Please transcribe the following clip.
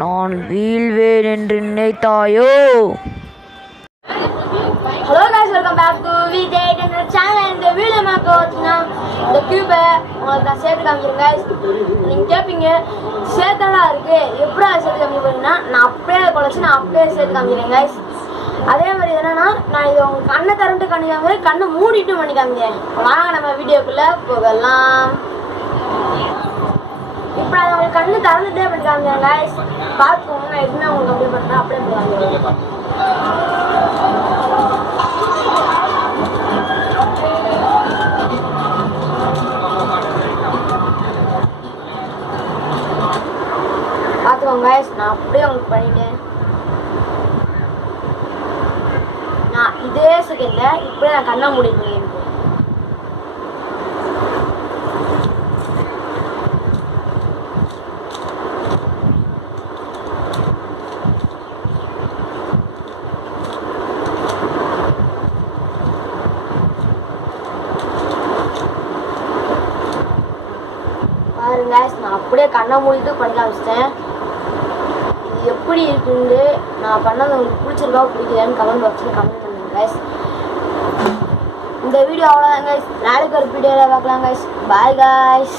நான் வீழ்வேன் என்று நினைத்தாயோ? Hello guys, welcome back to Vijay channel. இந்த வீடியோ பார்த்தீங்கன்னா இந்த கியூபை உங்களுக்கு நான் சேர்த்து காமிக்கிறேன் கைஸ். நீங்கள் கேட்பீங்க சேர்த்தெல்லாம் இருக்குது, எப்படி அதை சேர்த்து காமிக்க போறீங்கன்னா நான் அப்படியே குழச்சி நான் அப்படியே சேர்த்து காமிக்கிறேன் கைஸ். அதே மாதிரி என்னன்னா நான் இது உங்களுக்கு கண்ணை திறந்து கண்ணு காமிக்கிறேன், கண்ணை மூடிட்டு பண்ணி காமிக்கிறேன். வாங்க நம்ம வீடியோக்குள்ளே போகலாம். இப்போ அதை உங்களுக்கு கண்ணு திறந்துட்டே பண்ணி காமிக்கிறேன் கைஸ். பார்த்துக்கோங்க, நான் எதுவுமே உங்களுக்கு அப்படியே பண்ணுறேன், அப்படியே காமிக்கிறேன். பார்த்துக்கோங்க கைஸ், நான் அப்படியே உங்களுக்கு பண்ணிட்டேன். நான் இதே செகண்ட்ல இப்படியே நான் கண்ணை மூடிட்டு பாருங்க கைஸ், நான் அப்படியே கண்ணை மூடிட்டு பண்ணி காமிச்சிட்டேன். இது எப்படி இருக்குன்னு நான் பண்ணது உங்களுக்கு பிடிச்சிருக்கா பிடிக்கலன்னு கமெண்ட் பாக்ஸில் கமெண்ட் பண்ணுங்க கைஸ். இந்த வீடியோ அவ்வளோதான் கைஸ். நாளைக்கு ஒரு வீடியோவில் பார்க்கலாம் கைஸ். Bye guys.